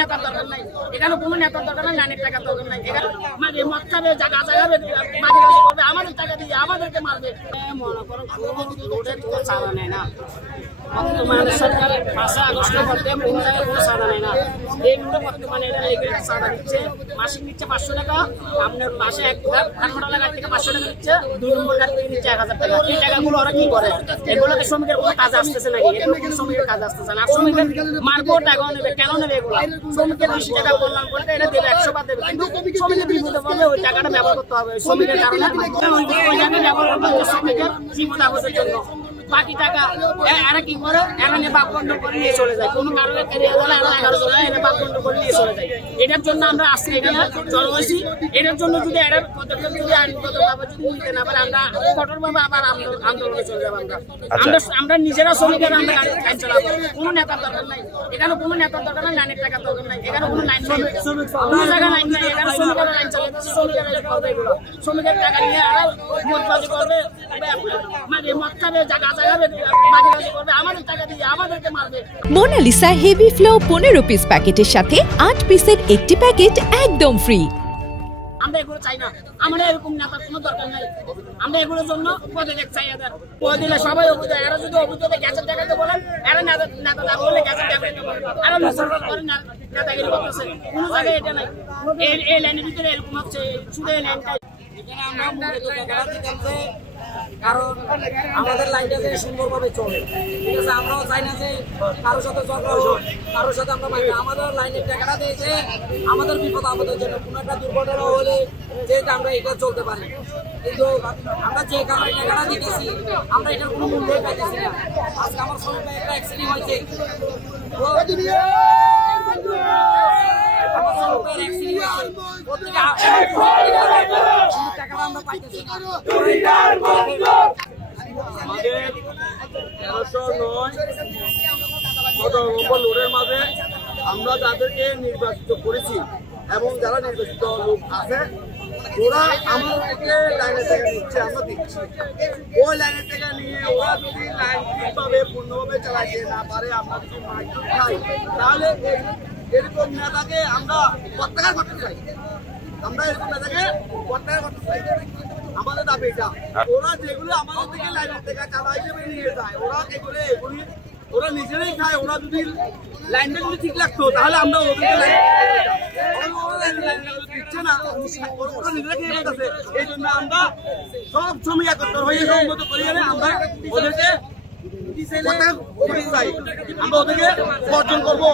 নেতার দরকার নাই, এখানে কোনো নেতার দরকার নাই, লাইনের টাকার দরকার নাই। এখানে মানে মদ খাবে, জায়গা জায়গাবে বাজি করবে, আমাদের টাকা দিয়ে আমাদেরকে মারবে। মনে করো রোডের কোনো চাঁদা নেয় না, মানে সরকারের 5 আগস্ট করতে কোনো জায়গায় কোনো চাঁদা নেয় না। এই রোডে বর্তমানে এটা রেগুলার চাঁদা দিচ্ছে, মাসিক নিচ্ছে 500 টাকা, আপনার মাসে এক ঘন্টা গাড়ি থেকে 500 টাকা দিচ্ছে, 2 নম্বর গাড়ি থেকে নিচ্ছে 1000 টাকা। এই টাকাগুলো ওরা কি করে? এগুলোকে শ্রমিকের কোনো কাজ আসতেছে নাকি? এগুলো কোনো শ্রমিকের কাজ আসতেছে না। শ্রমিকের মারবো, টাকাও নেবে, কেন নেবে এগুলো? শ্রমিকের 20 টাকা কল্যাণ করতে এটা দেবে, 100 বার দেবে, কিন্তু শ্রমিকের বিপদে পড়লে ওই টাকাটা ব্যবহার করতে হবে শ্রমিকের কারণে, ওই টাকা ব্যবহার করতে হবে শ্রমিকের জীবন আপদের জন্য। বাকি টাকা এরা কি করে? এরা নিয়ে বাকবন্ধ করে নিয়ে চলে যায়, কোনো কারণে 11 জন এরা বাকবন্ধ করে নিয়ে চলে যায়। এটার জন্য আমরা আজকে এখানে জড়ো হয়েছি। এটার জন্য যদি এরা পদক্ষেপ যদি আইনগতভাবে যদি নিতে না পারে, আমরা কঠোরভাবে আবার আন্দোলনে চলে যাবো। আমরা নিজেরা শ্রমিকের আমরা আইন চালাবো। কোনো নেতার দরকার নাই, এখানে কোনো নেতার দরকার নাই, লাইনের টাকার দরকার নাই, এখানে কোনো লাইন কোনো জায়গায় লাইন নাই। এখানে শ্রমিকের লাইন চালাচ্ছে, শ্রমিকেরা করবে এগুলো, শ্রমিকের টাকা নিয়ে আর মদবাজি করবে, মানে মদ খাবে, জায়গা জায়গাবে বাজি করবে, আমাদের টাকা দিয়ে আমাদেরকে মারবে। মোনালিসা হেভি ফ্লো 15 পিস প্যাকেটের সাথে 8 পিসের একটি প্যাকেট একদম ফ্রি। আমরা এগুলো চাই না, আমরা এরকম নেতার কোনো দরকার নাই। আমরা এগুলোর জন্য পদত্যাগ চাই। এদের পদ দিলে সবাই অবৈধ, এরা যদি অবৈধ গ্যাসের দেখাতে বলেন, এরা নেতা না বলে গ্যাসের দেখাতে বলেন, এরা নেতাগিরি করতেছে। কোনো জায়গায় এটা নাই। এই লাইনের ভিতরে এরকম হচ্ছে, শুধু এই লাইনটাই। কারণ আমাদের লাইনটা যে সুন্দরভাবে চলে, ঠিক আছে, আমরাও চাই না যে কারোর সাথে ঝগড়া হোক, কারোর সাথে আমরা মানি না। আমাদের লাইনের টাকাটা দিয়েছে আমাদের বিপদ আমাদের জন্য, কোনো একটা দুর্ঘটনা হলে যেটা আমরা এটা চলতে পারি, কিন্তু আমরা যে কারণে টাকাটা দিতেছি আমরা এটার কোনো মূল্যই পাইতেছি না। আজকে আমার সঙ্গে একটা অ্যাক্সিডেন্ট হয়েছে, আমাদের 1309 লোডের মাঝে আমরা যাদেরকে নির্বাচিত করেছি এবং যারা নির্বাচিত লোক আছে, ওরা আমাদেরকে লাইনের টাকা নিচ্ছে, আমরা দিচ্ছি। ওই লাইনের টাকা নিয়ে ওরা যদি লাইন ঠিকভাবে পূর্ণভাবে চালাইতে না পারে, আমরা যদি মাইক্রো খাই, তাহলে এরকম নেতাকে আমরা প্রত্যাহার করতে চাই। আমরা এরকম নেতাকে প্রত্যাহার করতে চাই। আমাদের দাবি এটা। ওরা যেগুলো আমাদের থেকে লাইনের টাকা চাঁদা হিসেবে নিয়ে যায়, ওরা এগুলো ওরা নিজেরাই খায়। ওরা যদি লাইনটা যদি ঠিক লাগতো, তাহলে আমরা ওদেরকে দিচ্ছে না, ওরা নিজেরা খেয়ে গেছে। এই জন্য আমরা সব শ্রমিক একত্র হয়ে সম্মত করি, আমরা ওদেরকে আমরা ওদেরকে বর্জন করবো।